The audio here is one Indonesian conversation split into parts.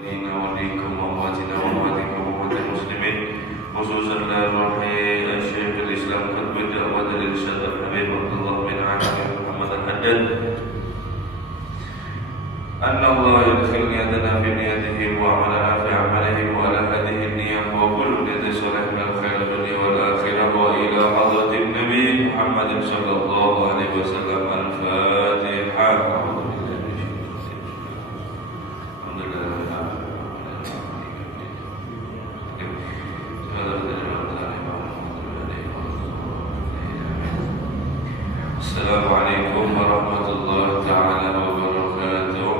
ولينا وليكم وأمواتنا وأمواتكم وأموات المسلمين خصوصا لروح الشيخ الإسلام قطب الدعوة الإرشاد الحبيب عبد الله بن عامر محمد الحداد أن الله يدخل نيتنا في نيته وعملنا في عمله وعلى هذه النية وكل نية صالح من الخير الدنيا والآخرة وإلى حضرة النبي محمد صلى الله عليه وسلم. الفاتحة. Assalamualaikum warahmatullahi ta'ala wabarakatuh.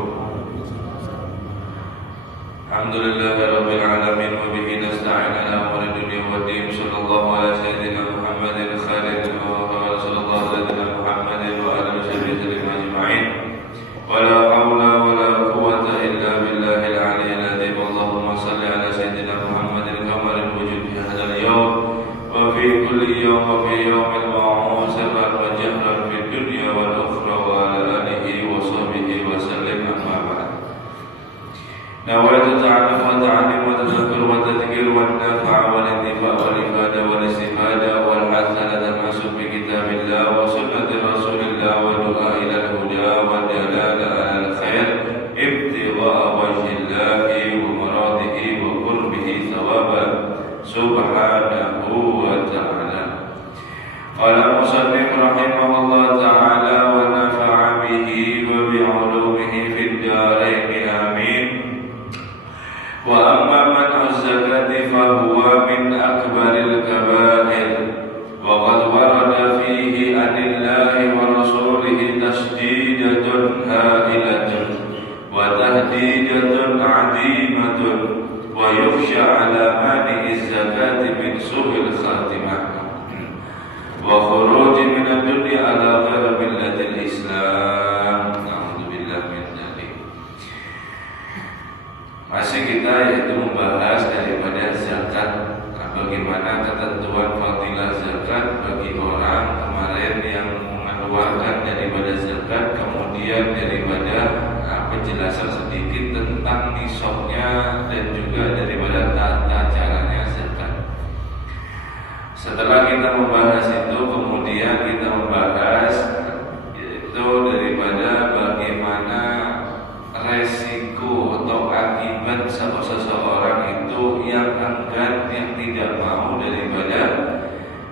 Alhamdulillahirabbil alamin wa bihi nasta'in ala umuri dunya waddin. Sallallahu ala sayyidina Muhammadin khairil wa sallallahu ala sayyidina Muhammadin wa ala sahbihi ajma'in. Wala haula wala quwwata illa billahil aliyyil azim. Allahumma shalli ala sayyidina Muhammadin kamalil wujud fi hadzal yawm wa fi kulli yawm wa fi yawmil ma'un sirran wa jahran fi dunya wal ukhra wa ala alihi wa sahbihi wa sallam. Amma ba'd. Nawaitu ta'allum wa ta'allim wa tadhakkur wa tadhkir wa nafa' wa intifa' wa ifada wa istifada wal hasana tanasub bi kitabillah wa sunnati rasulillah wa du'a ila al-huda wa dalala ala al-khair ibtigha'a wajhillahi wa maradihi wa qurbihi thawaban subhanahu wa ta'ala. Qala musannif rahimahullah ta'ala wa nafa'a bihi wa bi'ulumihi fid darain amin. Wa amma man'u zakati fa huwa min akbaril kabair wa qad warada fihi anillahi wa rasulihi tasdidatun hailatun wa tahdidatun 'azimatun wa yukhsha 'ala mani'iz zakati min su'il khatimah wa khuruji min ad-dunya ala ghairi millatil Islam. Alhamdulillah min dzalik. Masih kita yaitu membahas daripada zakat. Bagaimana ketentuan fadilah zakat bagi orang kemarin yang mengeluarkan daripada zakat, kemudian daripada penjelasan sedikit tentang nisabnya dan juga daripada tata caranya zakat. Setelah kita membahas itu, kemudian kita membahas yaitu daripada bagaimana resiko atau akibat seseorang itu yang enggan, yang tidak mau daripada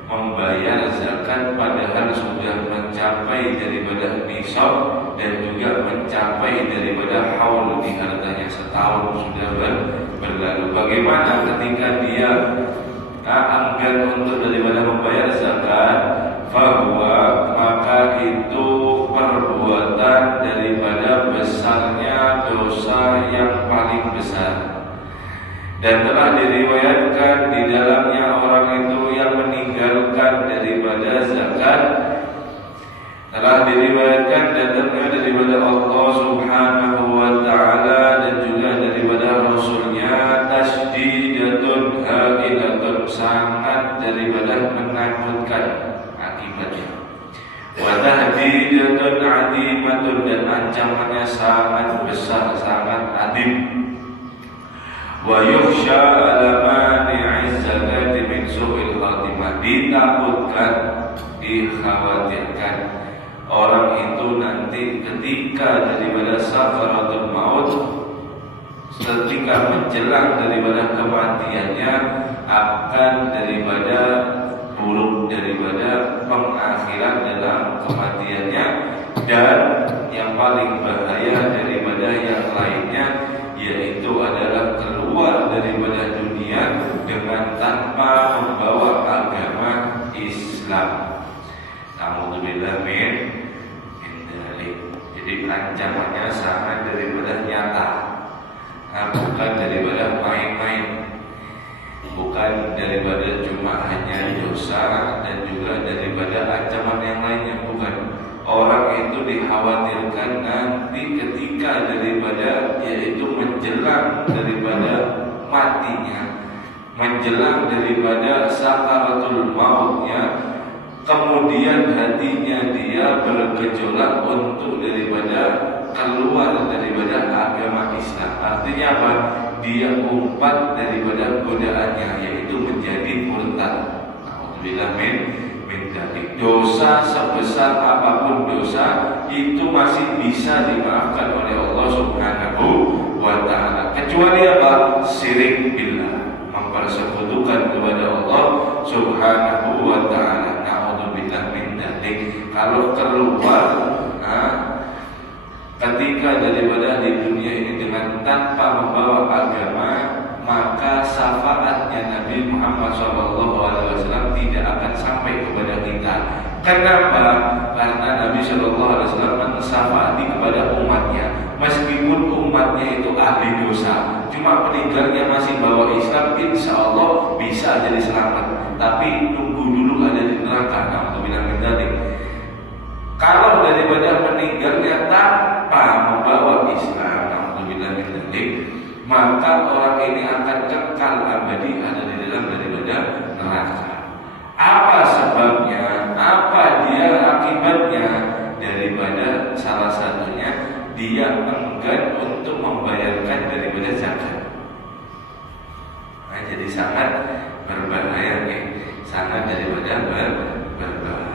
membayar zakat padahal sudah mencapai daripada nisab dan juga mencapai daripada haul di hartanya, setahun sudah berlalu. Bagaimana ketika dia enggan untuk daripada membayar zakat, fahuwa, maka itu perbuatan daripada besarnya dosa yang paling besar. Dan telah diriwayatkan di dalamnya orang itu yang meninggalkan daripada zakat, telah diriwayatkan datangnya daripada Allah Subhanahu wa ta'ala dan juga daripada Rasulnya, tasdidatun hailatun, sangat daripada menakutkan akibatnya, wa tahdidatun 'azimatun, dan ancamannya sangat besar, sangat adim. Wa yukhsha 'ala mani'iz zakati min su'il khatimah, ditakutkan, dikhawatirkan orang itu nanti ketika daripada sakaratul maut, ketika menjelang daripada kematiannya, akan daripada buruk daripada pengakhiran dalam kematiannya, dan yang paling bahaya daripada yang lainnya yaitu adalah keluar daripada dunia dengan tanpa membawa agama Islam. Alhamdulillah min dzalik. Jadi ancamannya sangat daripada nyata, bukan daripada main-main, bukan daripada cuma hanya dosa dan juga daripada ancaman yang lainnya, bukan. Orang itu dikhawatirkan nanti ketika daripada yaitu menjelang daripada matinya, menjelang daripada sakaratul mautnya, kemudian hatinya dia bergejolak untuk daripada keluar daripada agama Islam. Artinya apa? Dia umpat daripada godaannya, yaitu menjadi murtad. Alhamdulillah min dzalik. Dosa sebesar apapun dosa itu masih bisa dimaafkan oleh Allah Subhanahu wa ta'ala, kecuali apa? Syirik billah, mempersekutukan kepada Allah Subhanahu wa ta'ala. Na'udzubillah min dzalik. Kalau keluar ketika daripada di dunia ini dengan tanpa membawa agama, maka syafaatnya Nabi Muhammad SAW tidak akan sampai kepada kita. Kenapa? Karena Nabi SAW mensyafaati kepada umatnya, meskipun umatnya itu ahli dosa, cuma peninggalnya masih bawa Islam, insya Allah bisa jadi selamat. Tapi tunggu dulu ada di neraka. Kalau daripada meninggalnya tanpa membawa Islam, maka orang ini akan kekal abadi ada di dalam daripada neraka. Apa sebabnya? Apa dia akibatnya? Daripada salah satunya dia enggan untuk membayarkan daripada zakat. Nah, jadi sangat berbahaya, sangat daripada berbahaya.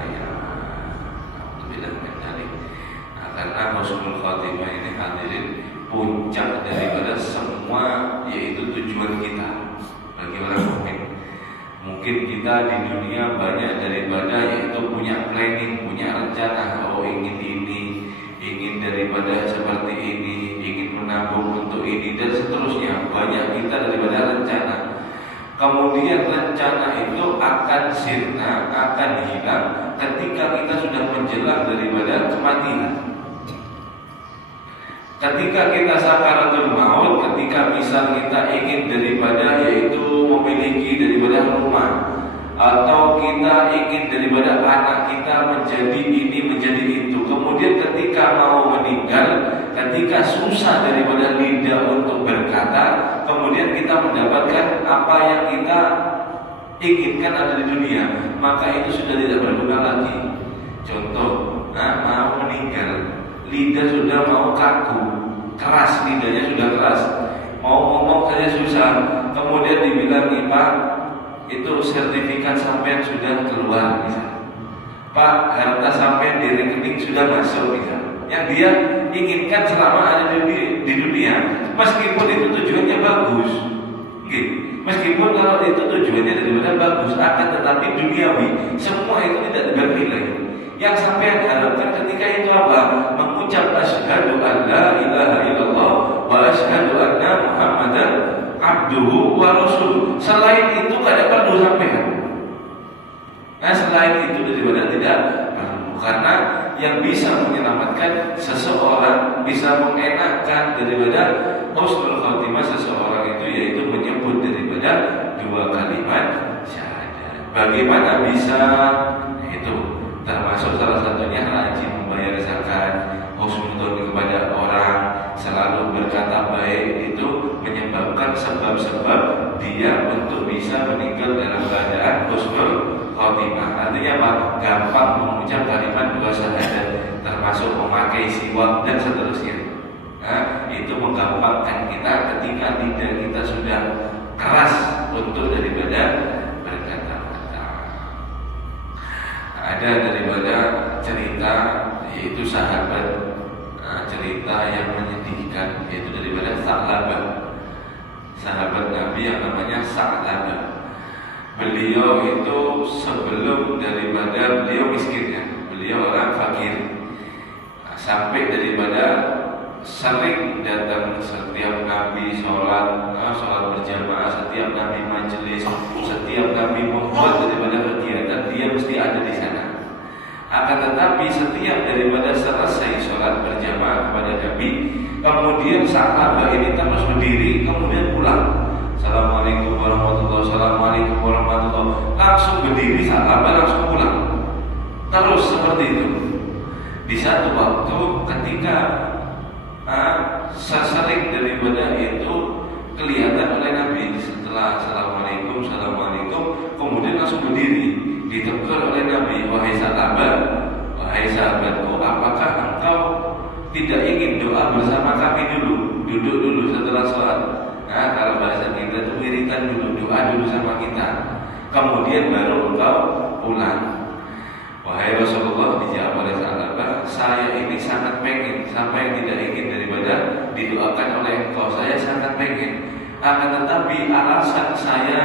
Karena husnul khotimah ini hadirin puncak daripada semua, yaitu tujuan kita bagi orang mukmin. Mungkin kita di dunia banyak daripada yaitu punya planning, punya rencana, oh ingin ini, ingin daripada seperti ini, ingin menabung untuk ini dan seterusnya. Banyak kita daripada rencana. Kemudian rencana itu akan sirna, akan hilang ketika kita sudah menjelang daripada kematian. Ketika kita sakaratul maut, ketika misal kita ingin daripada yaitu memiliki daripada rumah, atau kita ingin daripada anak kita menjadi ini menjadi itu, kemudian ketika mau meninggal, ketika susah daripada lidah untuk berkata, kemudian kita mendapatkan apa yang kita inginkan ada di dunia, maka itu sudah tidak berguna lagi. Contoh, mau meninggal, lidah sudah mau kaku, keras, lidahnya sudah keras, mau ngomong saja susah. Kemudian dibilang, Pak, itu sertifikat sampean sudah keluar, misalnya. Pak, harta sampean di rekening sudah masuk, misalnya. Yang dia inginkan selama ada di dunia, meskipun itu tujuannya bagus, meskipun kalau itu tujuannya daripada bagus, akan tetapi duniawi, semua itu tidak bernilai. Yang sampai harapkan ketika itu apa? Mengucap asyhadu an la ilaha illallah wa asyhadu anna Muhammadan abduhu wa rasuluh. Selain itu tidak perlu sampean. Nah, selain itu daripada tidak perlu, karena yang bisa menyelamatkan seseorang, bisa mengenakan daripada husnul khotimah seseorang itu yaitu menyebut daripada dua kalimat syahadat. Bagaimana bisa? Itu termasuk salah satunya rajin membayar zakat, husnul kepada orang, selalu berkata baik, itu menyebabkan sebab-sebab dia untuk bisa meninggal dalam keadaan husnul khotimah. Artinya apa? Gampang mengucap kalimat dua syahadat, termasuk memakai siwak dan seterusnya. Nah, itu menggampangkan kita ketika lidah kita sudah keras untuk daripada berkata-kata. Ada daripada cerita yaitu sahabat, cerita yang menyedihkan, yaitu daripada Sa'labah, sahabat Nabi yang namanya Sa'labah. Beliau itu sebelum daripada beliau miskin, ya, beliau orang fakir, sampai daripada sering datang setiap Nabi sholat berjamaah, setiap Nabi majelis, setiap Nabi membuat daripada kegiatan, dia mesti ada di sana. Akan tetapi setiap daripada selesai sholat berjamaah kepada Nabi, kemudian sahabat ini terus berdiri, kemudian pulang. Assalamualaikum warahmatullahi wabarakatuh. Assalamualaikum warahmatullahi wabarakatuh. Langsung berdiri, sahabat langsung pulang. Terus seperti itu. Di satu waktu ketika sesering daripada itu kelihatan oleh Nabi, setelah assalamualaikum, kemudian langsung berdiri. Ditegur oleh Nabi, wahai sahabatku, apakah engkau tidak ingin doa duduk dulu setelah sholat. Nah, kalau bahasa kita itu wiritan dulu, doa dulu sama kita. Kemudian baru engkau pulang. Wahai Rasulullah, dijawab oleh sahabat, saya ini sangat pengen, siapa yang tidak ingin daripada didoakan oleh engkau, saya sangat pengen. Akan tetapi alasan saya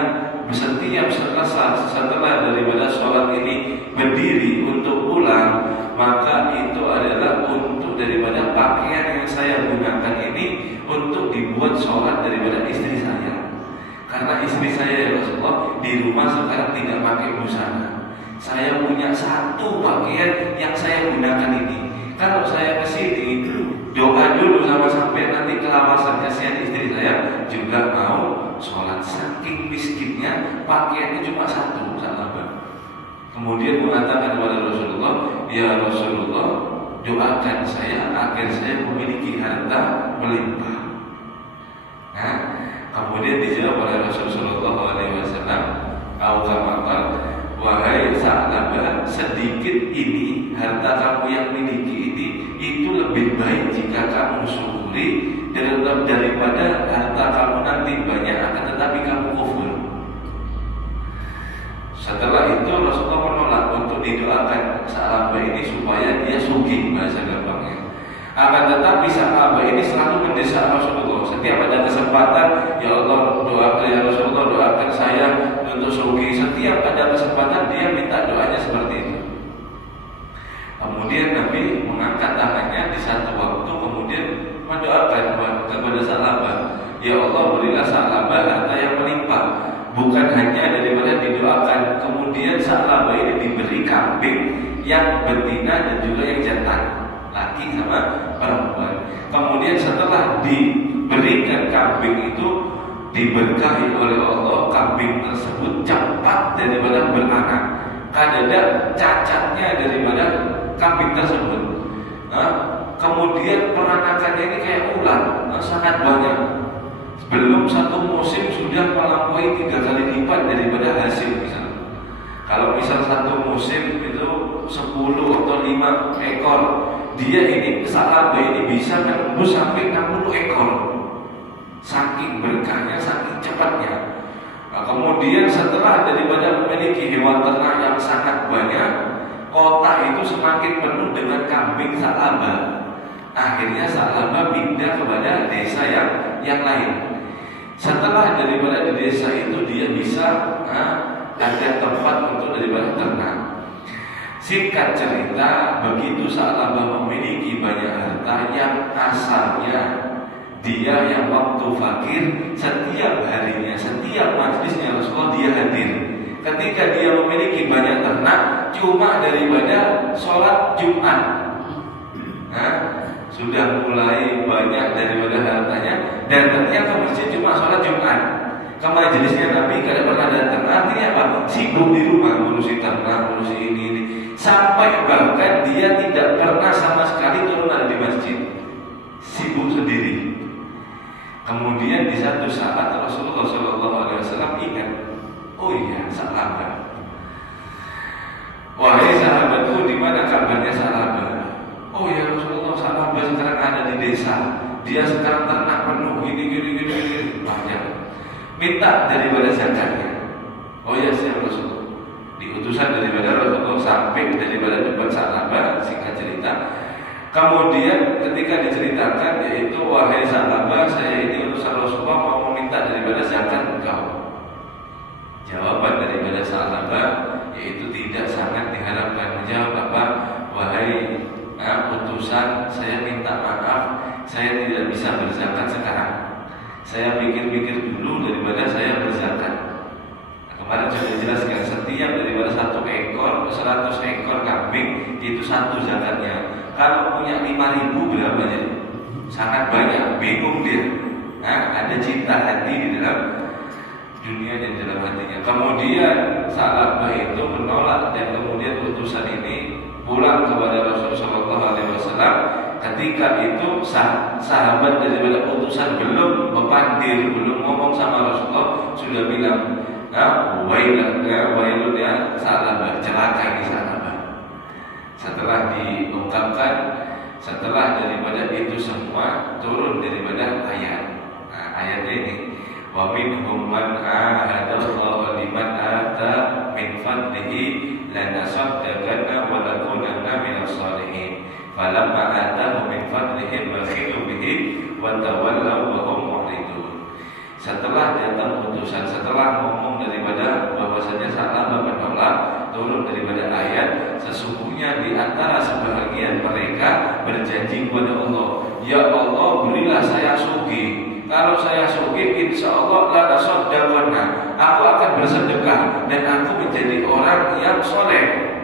setiap setelah daripada sholat ini berdiri untuk pulang, maka itu adalah untuk daripada pakaian yang saya gunakan ini untuk dibuat sholat daripada istri saya. Karena istri saya ya Rasulullah di rumah sekarang tidak pakai busana. Saya punya satu pakaian yang saya gunakan ini. Kalau saya kesini doa dulu sama sampai nanti kelapasan, kasihan istri saya juga mau sholat. Saking miskinnya pakaiannya cuma satu, sahabat. Kemudian mengatakan kepada Rasulullah, ya Rasulullah, doakan saya agar saya memiliki harta melimpah. Nah, kemudian dijawab oleh Rasulullah SAW, wahai Sa'labah, sedikit ini harta kamu yang miliki ini itu lebih baik jika kamu syukuri daripada harta kamu nanti banyak akan tetapi kamu kufur. Setelah itu Rasulullah menolak untuk didoakan Sa'labah ini supaya dia sugih, bahasa gampangnya. Akan tetapi Sa'labah ini selalu mendesak Rasulullah. Setiap ada kesempatan, ya Allah doakan ya Rasulullah, doakan saya untuk sugih. Setiap ada kesempatan dia minta doanya seperti itu. Kemudian Nabi mengangkat tangannya di satu waktu, kemudian mendoakan kepada Sa'labah, ya Allah berilah Sa'labah harta yang melimpah. Bukan hanya daripada didoakan, kemudian Sa'labah ini diberi kambing yang betina dan juga yang jantan, laki sama perempuan. Kemudian setelah diberikan kambing itu, diberkahi oleh Allah, kambing tersebut cepat daripada beranak. Kadang cacatnya daripada kambing tersebut. Kemudian peranakannya ini kayak ular, sangat banyak. Belum satu musim sudah melampaui 3 kali lipat daripada hasil misalnya. Kalau misal satu musim itu 10 atau 5 ekor, dia ini Sa'labah ini bisa menembus sampai 60 ekor. Saking berkahnya, saking cepatnya. Nah, kemudian setelah daripada memiliki hewan ternak yang sangat banyak, kota itu semakin penuh dengan kambing Sa'labah. Akhirnya Sa'labah pindah kepada desa yang lain. Setelah daripada di desa itu dia bisa ada tempat untuk daripada ternak. Singkat cerita, begitu Sa'labah memiliki banyak harta yang asalnya dia yang waktu fakir, setiap harinya, setiap majlisnya Rasulullah dia hadir. Ketika dia memiliki banyak ternak, cuma daripada sholat Jumat, sudah mulai banyak daripada hartanya, datangnya ke masjid cuma sholat Jumat. Ke majelisnya Nabi tidak pernah datang. Artinya apa? Sibuk di rumah, ngurusi ternak, ngurusi ini. Sampai bahkan dia tidak pernah sama sekali turun ada di masjid, sibuk sendiri. Kemudian di satu saat Rasulullah SAW ingat, oh iya Sa'labah. Wahai sahabatku, di mana kabarnya Sa'labah? Oh ya Rasulullah, Sa'labah sekarang ada di desa. Dia sekarang ternak penuh, gini banyak. Minta daripada zakatnya. Oh ya siap Rasulullah. Diutusan daripada Rasulullah sampai daripada depan Sa'labah, singkat cerita. Kemudian ketika diceritakan, yaitu wahai Sa'labah, saya ini utusan Rasulullah mau meminta daripada zakat engkau. Jawaban daripada Sa'labah yaitu tidak sangat diharapkan. Menjawab apa? Wahai utusan, saya minta maaf, saya tidak bisa berzakat sekarang. Saya pikir-pikir dulu daripada saya berzakat. Kemarin sudah dijelaskan, setiap daripada 100 ekor kambing itu satu zakatnya. Kalau punya 5.000 berapa jadi? Sangat banyak, bingung dia. Ada cinta hati di dalam dunia dan dalam hatinya. Kemudian Sa'labah itu menolak dan kemudian utusan ini pulang kepada Rasulullah SAW. Ketika itu sahabat daripada utusan belum mepandir, belum ngomong sama Rasulullah, sudah bilang, wailun ya Sa'labah, celaka ini Sa'labah. Setelah diungkapkan, setelah daripada itu semua turun daripada ayat. Nah, ayatnya ini, wa minhum man ahadallahu liman ata min fadlihi lanasaddaqanna wa lakunanna minas shalihin falamma atahu min fadlihi bakhilu bihi wa tawallaw wa hum mu'ridun. Setelah datang utusan, setelah ngomong daripada bahwasanya Sa'labah menolak, turun daripada ayat, sesungguhnya di antara sebahagian mereka berjanji kepada Allah, ya Allah berilah saya sugih. Kalau saya sugih, insya Allah la tasaddaqna, aku akan bersedekah dan aku menjadi orang yang soleh.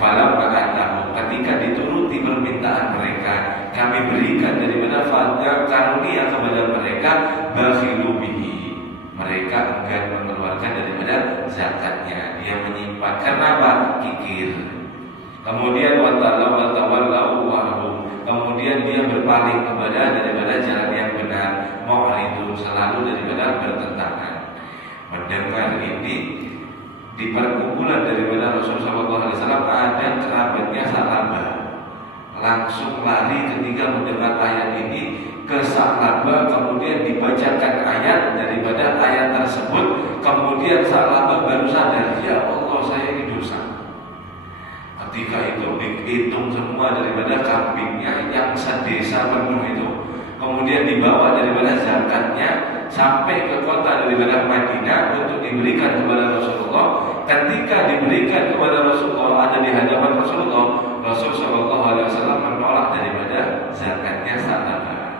Falamma atahu, ketika dituruti permintaan mereka, kami berikan daripada fadl karunia kepada mereka, bakhilu bihi, mereka enggan mengeluarkan daripada zakatnya, dia menyimpan. Kenapa? Kikir. Kemudian watawallahu wahum, kemudian dia berpaling kepada daripada jalan yang benar, mu'ridun, selalu daripada bertentangan. Mendengar ini, di perkumpulan daripada Rasulullah SAW ada kerabatnya Sa'labah, langsung lari ketika mendengar ayat ini ke Sa'labah, kemudian dibacakan ayat daripada ayat tersebut, kemudian Sa'labah baru sadar, ya Allah saya ini dosa. Ketika itu dihitung semua daripada kambingnya yang sedesa penuh itu, kemudian dibawa daripada zakatnya sampai ke kota daripada Madinah untuk diberikan kepada Rasulullah. Ketika diberikan kepada Rasulullah, ada di hadapan Rasulullah, Rasulullah SAW menolak daripada zakatnya Sa'labah,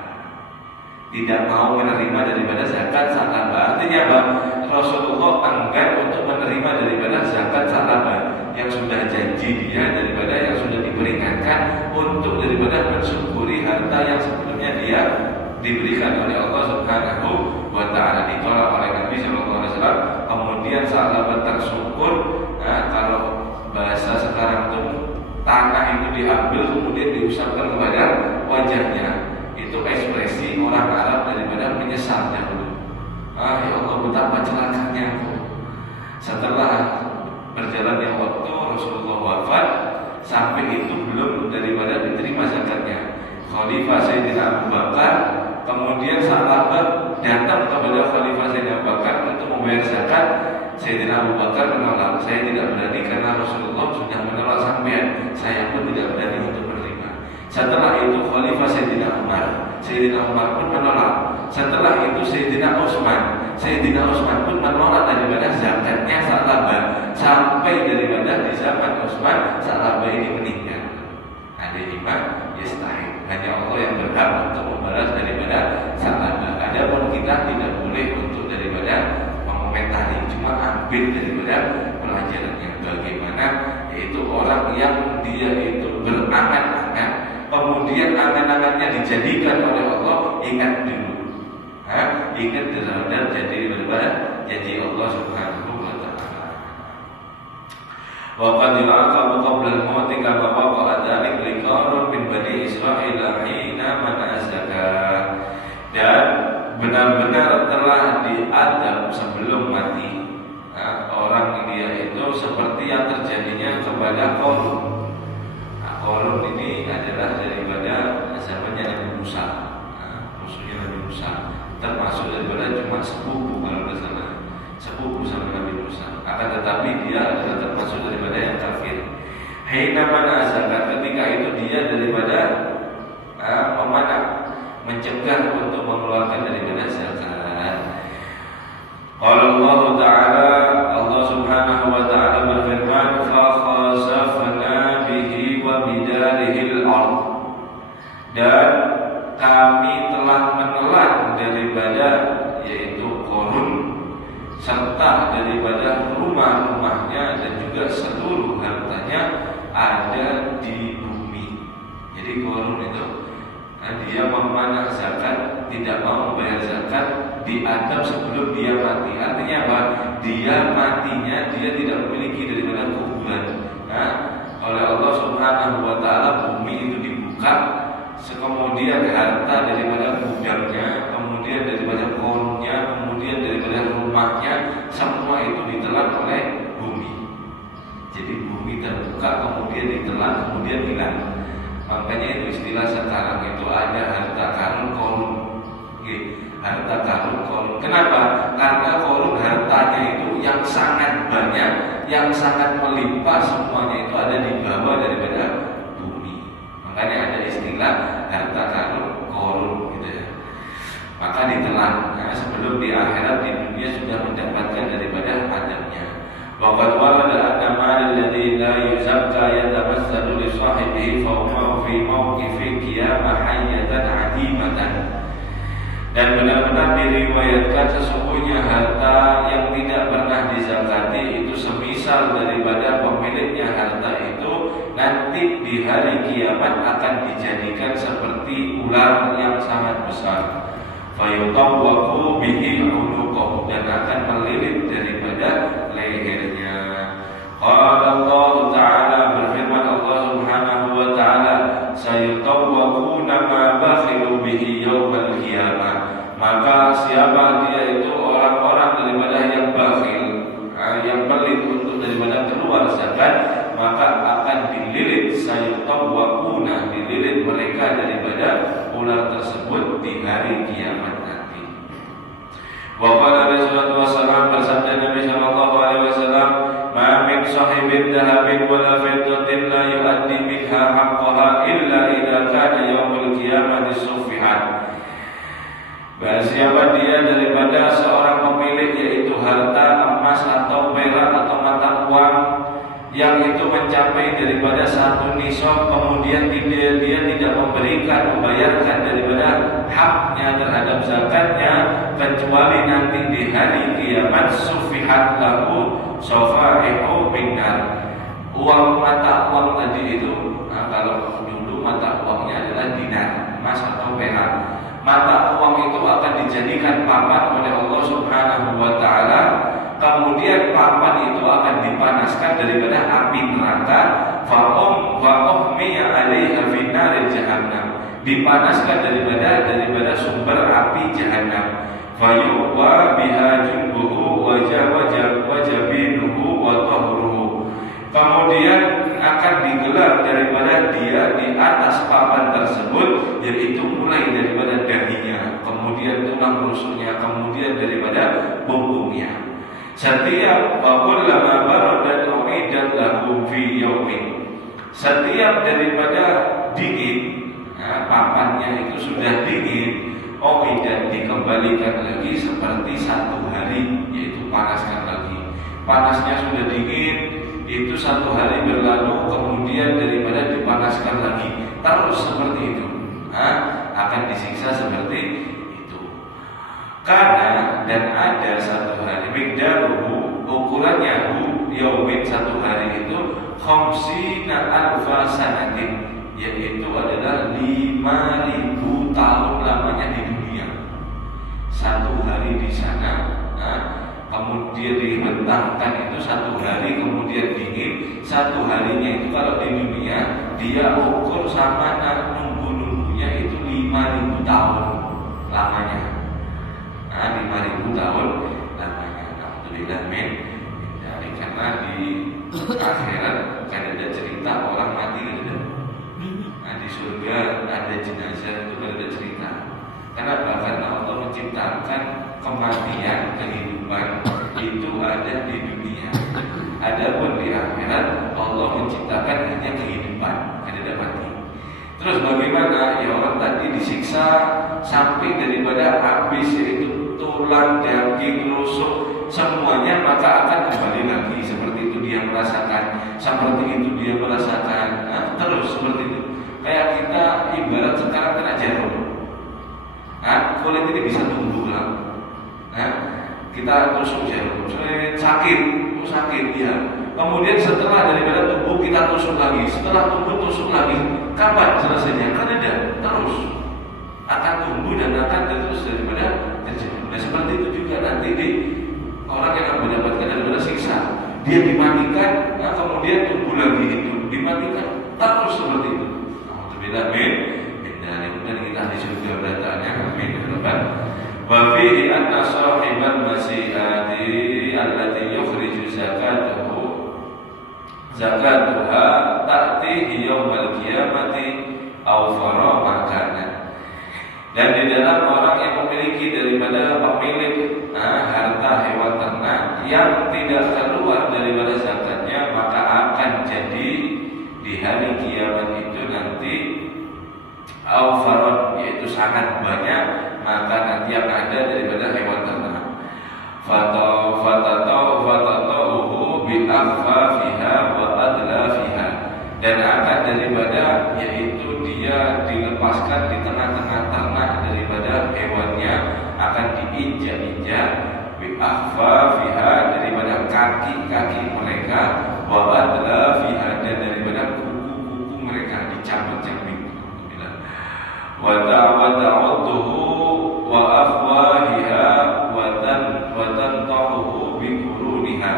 tidak mau menerima daripada zakat Sa'labah. Artinya apa? Rasulullah enggan untuk menerima daripada zakat Sa'labah yang sudah janji dia, daripada yang sudah diperingatkan untuk daripada mensyukuri harta yang sebelumnya dia diberikan oleh Allah Subhanahu wa ta'ala, ditolak oleh Nabi sallallahu alaihi wasallam. Kemudian Sa'labah tersyukur, kalau bahasa sekarang itu tanah itu diambil kemudian diusapkan kepada wajahnya. Itu ekspresi orang Arab daripada menyesal dahulu. Ya Allah, betapa celakanya aku. Setelah berjalannya waktu, Rasulullah wafat, sampai itu belum daripada diterima zakatnya. Khalifah Sayyidina Abu Bakar, kemudian Sa'labah datang kepada Khalifah Sayyidina Abu Bakar untuk membayar zakat. Sayyidina Abu Bakar menolak, saya tidak berani karena Rasulullah sudah menolak sampean, saya pun tidak berani untuk menerima. Setelah itu Khalifah Sayyidina Umar pun menolak. Setelah itu Sayyidina Utsman pun menolak daripada zakatnya Sa'labah, sampai daripada di zaman Utsman Sa'labah ini meninggal. Ada iman yastahil, hanya Allah yang berhak untuk membalas daripada Sa'labah. Adapun kita tidak boleh untuk daripada mengomentari, cuma ambil daripada pelajarannya. Bagaimana yaitu orang yang dia itu berangan-angan, kemudian angan-angannya dijadikan oleh Allah, ingat dulu. Ingat terhadap janji Allah Subhanahu wa ta'ala. Wa qad yaqabu qabla al-maut kama waqa'a dzalik li Qarun bin Bani Israil hina manasaka. Dan benar-benar telah diadab sebelum mati orang dia itu seperti yang terjadinya kepada Qarun. Qarun ini adalah daripada zamannya Nabi Musa, musuhnya Nabi Musa, termasuk daripada cuma sepupu, kalau tidak salah sepupu sama Nabi Musa. Akan tetapi dia adalah termasuk daripada yang kafir. Hina mana zakat, ketika itu dia daripada memanah, mencegah untuk mengeluarkan daripada zakat. Allah Ta'ala, Allah Subhanahu wa ta'ala berfirman, fa khasafna bihi wa bidarihi al-ard, dan kami telah menelan daripada yaitu Qarun serta daripada rumah-rumahnya dan juga seluruh hartanya ada di bumi. Jadi Qarun itu dia memanah zakat, tidak mau membayar zakat, diadab sebelum dia mati. Artinya apa? Dia matinya dia tidak memiliki daripada kuburan. Oleh Allah Subhanahu wa ta'ala bumi itu dibuka, kemudian harta daripada gudangnya, kemudian daripada pohonnya, kemudian daripada rumahnya, semua itu ditelan oleh bumi. Jadi bumi terbuka, kemudian ditelan, kemudian hilang. Makanya itu istilah sekarang itu ada harta karun korun. Harta karun korun. Kenapa? Karena korun hartanya itu yang sangat banyak, yang sangat melimpah, semuanya itu ada di bawah daripada bumi. Makanya ada istilah harta karun korun gitu ya. Maka ditelan sebelum di akhirat, di dunia sudah mendapatkan daripada adabnya. Waqad warada anna ma'al ladzi la yuzakka yatamassalu li sahibihi fa huwa fi mawqifi qiyamah hayyatan 'adimatan. Dan benar-benar diriwayatkan sesungguhnya harta yang tidak pernah dizakati itu semisal daripada pemiliknya harta itu nanti di hari kiamat akan dijadikan seperti ular yang sangat besar. Fayutawwaqu bihi 'unuqahu, dan akan melilit daripada lehernya. Qala Allah Ta'ala, berfirman Allah Subhanahu wa Ta'ala, sayutawwaquna ma bakhilu bihi yaumal qiyamah. Maka siapa dia itu orang-orang daripada yang bakhil, yang pelit untuk daripada keluar zakat, maka akan dililit, sayutawwaquna, dililit mereka daripada ular tersebut di hari kiamat nanti. Wa qala Rasulullah SAW, bersabda Nabi sallallahu alaihi wasallam, ma min sahibin dhahabin wala fiddatin la yu'addi minha haqqaha illa idza kana yaumul qiyamati suffihat. Siapa dia daripada seorang pemilik yaitu harta emas atau perak atau mata uang yang itu mencapai daripada satu nisab, kemudian dia tidak membayarkan daripada haknya terhadap zakatnya, kecuali nanti di hari kiamat sufihat lahu safaihu minar. Uang mata uang tadi itu, kalau dulu mata uangnya adalah dinar, emas atau perak. Mata uang itu akan dijadikan papan oleh Allah Subhanahu wa Ta'ala. Kemudian papan itu akan dipanaskan daripada api neraka. Fa'uhmiya 'alaiha fi naril jahannam, dipanaskan daripada sumber api jahannam. Fayuwa biha junbuhu wa jabinuhu wa tahruhu. Kemudian akan digelar daripada dia di atas papan tersebut, yaitu mulai daripada dahinya, kemudian tulang rusuknya, kemudian daripada punggungnya. Setiap kullama baradat u'idat lahum fi yaumin. Setiap daripada dingin, papannya itu sudah dingin, u'idat, dikembalikan lagi seperti satu hari, yaitu panaskan lagi. Panasnya sudah dingin, itu satu hari berlalu, kemudian daripada dipanaskan lagi, terus seperti itu, akan disiksa seperti itu. Karena dan ada satu hari mikdaruhu, ukurannya yaumin, satu hari itu khamsina alfa sanatin, yaitu adalah 5.000 tahun lamanya di dunia. Satu hari di sana, kemudian dibentangkan itu satu hari, kemudian dingin. Satu harinya itu kalau di dunia dia ukur sama nunggu-nunggunya itu 5.000 tahun lamanya. 5.000 tahun lamanya. Alhamdulillah min. Dari karena di akhirat kan ada cerita orang mati gitu. Di surga ada jenazah itu ada cerita. Kenapa? Karena Allah menciptakan kematian, kehidupan itu ada di dunia. Adapun di akhirat Allah menciptakan hanya kehidupan, tidak mati. Terus bagaimana? Ya orang tadi disiksa sampai daripada habis, yaitu tulang, daging, rusuk, semuanya, maka akan kembali lagi. Seperti itu dia merasakan, seperti itu dia merasakan, terus seperti itu. Kayak kita ibarat sekarang kena jarum, kulit ini bisa tumbuh lah. Kita tusuk jarum, sakit ya. Kemudian setelah daripada tubuh kita tusuk lagi, setelah tubuh tusuk lagi, kapan selesainya? Kan ada terus, akan tumbuh dan akan terus daripada terjadi. Nah seperti itu juga nanti di orang yang akan mendapatkan daripada siksa, dia dimatikan, kemudian tumbuh lagi hidup, dimatikan terus seperti itu. Alhamdulillah min. Dan kita di surga berantakannya, amin ya rabbal. Wa fihi anna sahibal masyiati allati yukhriju zakatuha ta'tihi yawmal qiyamati awfara makanan. Dan di dalam orang yang memiliki daripada pemilik harta hewan ternak yang tidak keluar daripada zakatnya, maka akan jadi di hari kiamat itu nanti awfaron, yaitu sangat banyak makanan yang ada daripada hewan ternak. Fatatauhu bi akhfafiha wa adlafiha, dan akan daripada yaitu dia dilepaskan di tengah-tengah ternak daripada hewannya, akan diinjak-injak bi akhfafiha, daripada kaki-kaki mereka, wa adlafiha, dan daripada kuku-kuku mereka dicabut-cabut. Wa ta'awatuhu wa afwahiha wa tantahu bi quruniha,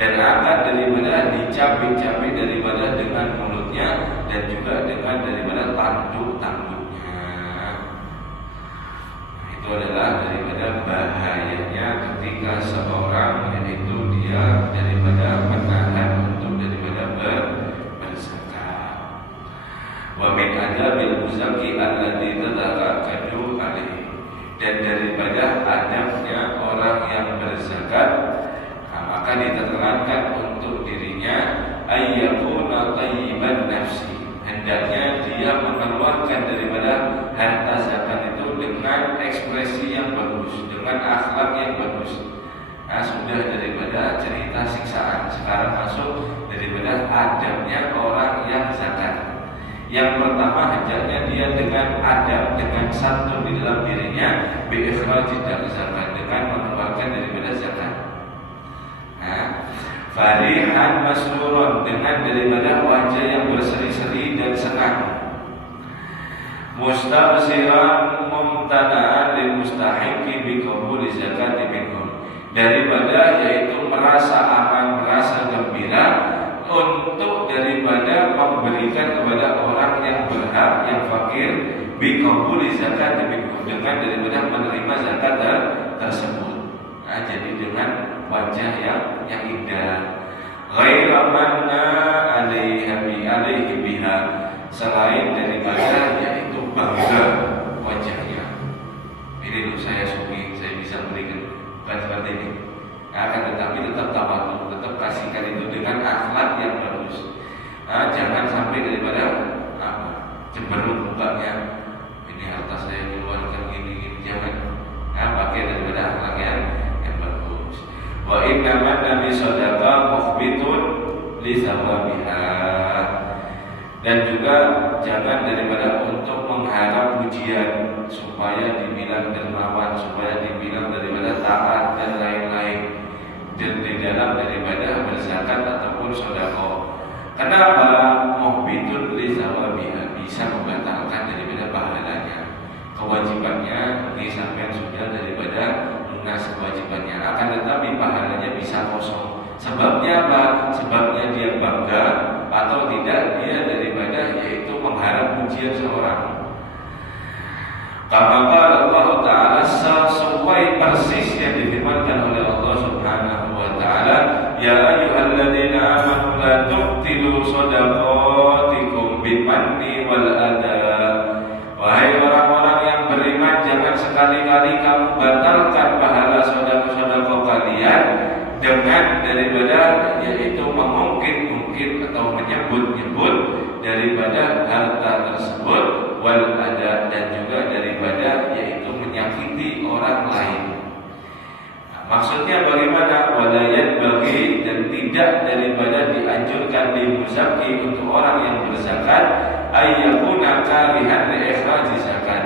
dan akan daripada dicabik-cabik daripada dengan mulutnya, dan juga dengan daripada tanduk-tanduknya. Itu adalah daripada bahayanya ketika seorang, yaitu dia daripada menahan untuk daripada berzakat. Wa min adabil muzaki alladzi tadakadu alaihi, dan daripada adabnya orang yang berzakat, maka diterangkan untuk dirinya ayyakuna thayyiban nafsi, hendaknya dia mengeluarkan daripada harta zakat itu dengan ekspresi yang bagus, dengan akhlak yang bagus. Sudah daripada cerita siksaan, sekarang masuk daripada adabnya orang yang zakat. Yang pertama, hendaknya dia dengan adab, dengan santun di dalam dirinya, bi-ikhrajid zakat, dengan mengeluarkan daripada zakat. Farihan masrurun, dengan daripada wajah yang berseri-seri dan senang. Mustabsiran mumtana'an lil mustahiqi bi qabuli zakati minhum, daripada yaitu merasa aman, merasa gembira untuk daripada memberikan kepada orang yang berhak, yang fakir, bi qabuli zakati minhum, dengan daripada menerima zakat tersebut. Jadi dengan wajah yang indah. Ghaira manna alaihi biha, selain daripada yaitu bangga wajahnya. Ini loh saya suki, saya bisa berikan, bukan seperti ini. Akan tetapi tetap tawadhu, tetap kasihkan itu dengan akhlak yang bagus. Jangan sampai daripada cemberut mukanya. Ini harta saya keluarkan gini, jangan. Pakai daripada akhlak yang bagus. Wa innaman nabi shadaqah mukhbitun li thawabiha, dan juga jangan daripada untuk mengharap pujian supaya dibilang dermawan, supaya dibilang daripada taat dan lain-lain, dan di dalam daripada berzakat ataupun sedekah. Kenapa? Mukhbitun li thawabiha, bisa membatalkan daripada pahalanya, kewajibannya. Ini sampai sudah daripada lunas kewajibannya, akan tetapi pahalanya bisa kosong. Sebabnya apa? Sebabnya dia bangga atau tidak dia daripada yaitu mengharap pujian seorang. Kama qala Allah Ta'ala, sesuai persis yang difirmankan oleh Allah Subhanahu wa Ta'ala, ya ayyuhalladzina amanu la tubtilu shadaqatikum bimanni wal adha. Wahai orang-orang yang beriman, jangan sekali-kali kamu batalkan pahala sedekah kalian dengan daripada yaitu mengungkit-ungkit atau menyebut-nyebut daripada harta tersebut, wal ada, dan juga daripada yaitu menyakiti orang lain. Maksudnya bagaimana? Walayat bagi, dan tidak daripada dianjurkan di muzaki untuk orang yang berzakat, ayyakuna karihan li ikhraji zakat,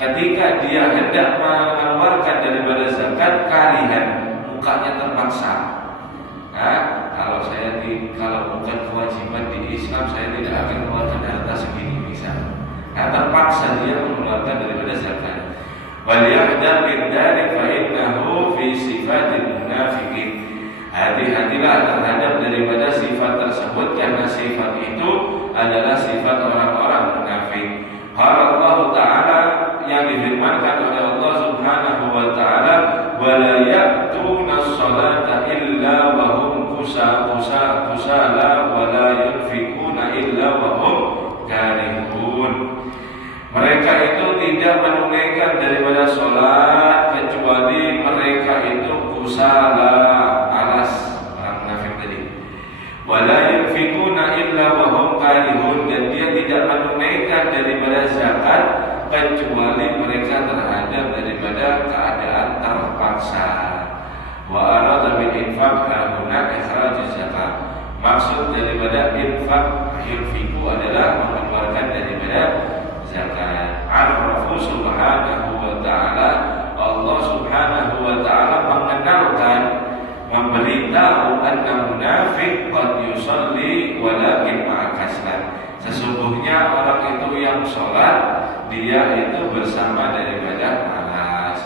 ketika dia hendak mengeluarkan daripada zakat karihan, mukanya terpaksa. Kalau bukan kewajiban di Islam, saya tidak akan mengeluarkan harta segini misal. Terpaksa dia mengeluarkan daripada zakat. Waliyahdar min dzalik fa innahu fi sifatil munafiqin. Hati-hatilah terhadap daripada sifat tersebut, karena sifat itu adalah sifat orang-orang munafik. Allah Ta'ala, yang difirmankan oleh Allah Subhanahu wa Ta'ala, wa la ya'tuna as-salata illa wa hum kusala wa la yunfikuna illa wa hum karihun. Mereka itu tidak menunaikan daripada sholat kecuali mereka itu kusala, alas, orang munafik tadi. Wala yunfikuna illa wa hum karihun, dan dia tidak menunaikan daripada zakat kecuali mereka terhadap daripada keadaan terpaksa. Wa arada min infaq huna ikhraj zakat. Maksud daripada infak yunfiku adalah mengeluarkan daripada zakat. Ar-Rafu subhanahu wa ta'ala, Allah subhanahu wa ta'ala mengenalkan, memberitahu anna munafik qad yusalli walakin ma'akaslan. Sesungguhnya orang itu yang sholat, dia itu bersama daripada malas.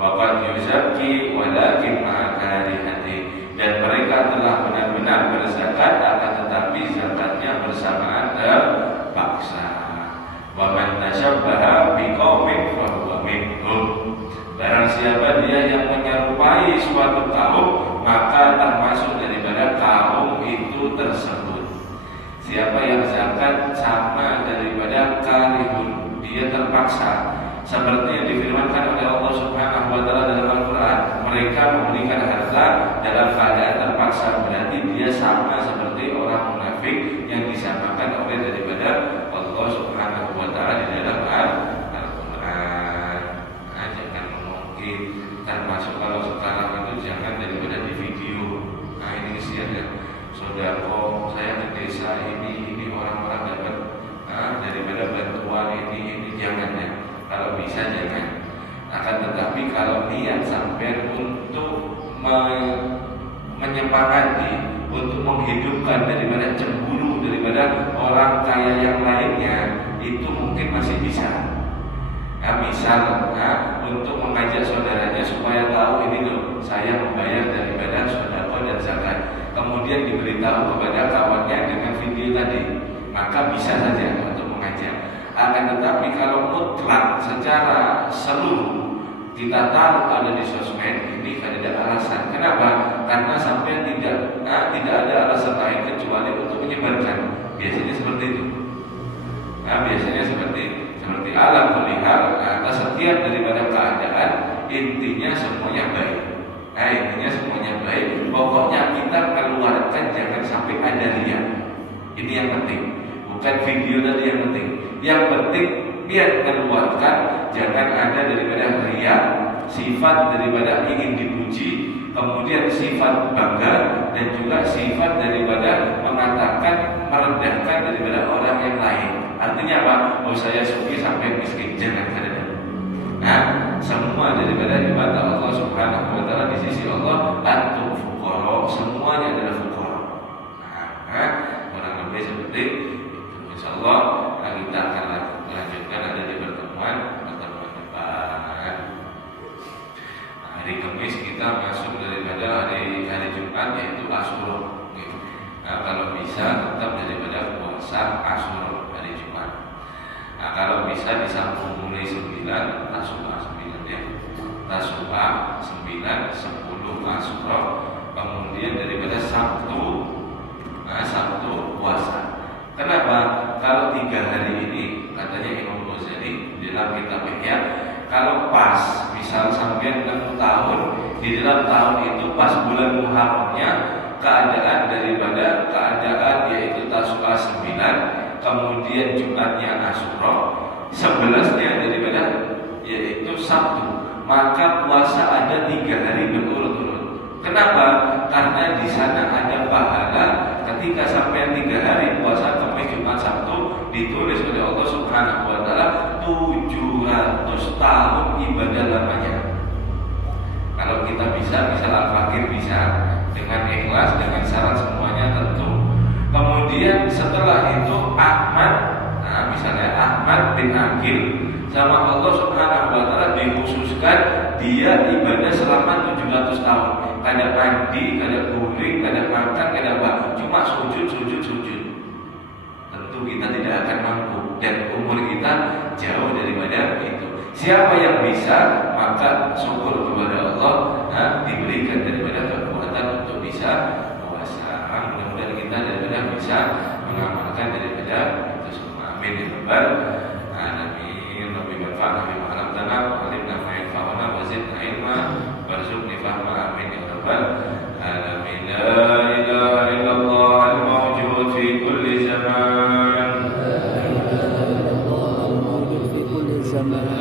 Wa qad yuzakki walakin ma'akarihati, dan mereka telah benar-benar berzakat, akan tetapi zakatnya bersamaan terpaksa. Wa man tashabbaha biqaumin fa huwa minhum. Barang siapa dia yang menyerupai suatu kaum, maka termasuk daripada kaum itu tersebut. Siapa yang zakat sama daripada karihun, dia terpaksa. Seperti yang difirmankan oleh Allah Subhanahu wa ta'ala dalam Al-Quran, mereka memberikan harta dalam keadaan terpaksa, berarti dia sama seperti orang munafik yang disamakan oleh daripada Allah Subhanahu wa ta'ala di dalam Al-Quran. Nah, jangan mungkin termasuk kalau sekarang itu jangan daripada di video. Nah, ini kesian ya, saudara, saya ke desa ini orang-orang dapat daripada bantuan ini jangan ya. Kalau bisa jangan. Akan tetapi kalau niat sampai untuk menyepakati, untuk menghidupkan daripada cemburu daripada orang kaya yang lainnya, itu mungkin masih bisa. Nah, misal untuk mengajak saudaranya supaya tahu ini loh, saya membayar daripada sedekah dan zakat. Kemudian diberitahu kepada kawannya dengan video tadi, maka bisa saja untuk mengajak. Akan tetapi kalau mutlak secara seluruh kita taruh ada di sosmed, ini kan ada alasan. Kenapa? Karena sampai tidak ada alasan lain kecuali untuk menyebarkan. Biasanya seperti itu. Nah, biasanya seperti alam melihat atas setiap daripada keadaan, intinya semuanya baik. Nah, intinya semuanya baik. Pokoknya kita keluarkan, jangan sampai ada riya. Ini yang penting. Bukan video tadi yang penting. Yang penting biar mengeluarkan, jangan ada daripada riya, sifat daripada ingin dipuji, kemudian sifat bangga, dan juga sifat daripada mengatakan, merendahkan daripada orang yang lain. Artinya apa? Oh, saya suki sampai miskin, jangan ada. Nah, semua daripada di mata Allah Subhanahu wa ta'ala, di sisi Allah, antum fuqara, semuanya adalah fuqara. Nah, kurang lebih seperti itu. Insyaallah kita akan lanjutkan ada di pertemuan depan. Hari Kamis kita masuk daripada hari Jumat, yaitu Asyura. Nah, kalau bisa tetap daripada puasa Asyura hari Jumat. Nah, kalau bisa disambung mulai 9 Tasu'a 9 ya. Tasu'a 9, 10 Asyura, kemudian daripada Sabtu puasa. Kenapa? Kalau 3 hari ini katanya Imam Ghazali di dalam kitab Ihya, kalau pas misal sampai 6 tahun, di dalam tahun itu pas bulan Muharramnya keadaan yaitu Tasu'a 9, kemudian Jumatnya Asyura, 11-nya daripada yaitu Sabtu, maka puasa ada 3 hari berurut-urut. Kenapa? Karena di sana ada pahala ketika sampai 3 hari puasa Kamis, Jumat, Sabtu, ditulis oleh Allah Subhanahu wa ta'ala 700 tahun ibadah lamanya. Kalau kita bisa, misal Al-Fakir bisa dengan ikhlas, dengan syarat semuanya tentu. Kemudian setelah itu misalnya Ahmad bin Akil sama Allah Subhanahu wa ta'ala dikhususkan dia ibadah selama 700 tahun. Kada mandi, kada guling, kada makan, kada apa, cuma sujud. Tentu kita tidak akan mampu dan umur kita jauh daripada itu. Siapa yang bisa, maka syukur kepada Allah, diberikan daripada kekuatan untuk bisa puasa. Mudah-mudahan kita daripada bisa mengamalkan daripada itu semua. Amin ya rabbal alamin. rabbal alamin. La ilaha illallah al-mawjud fi kulli zaman.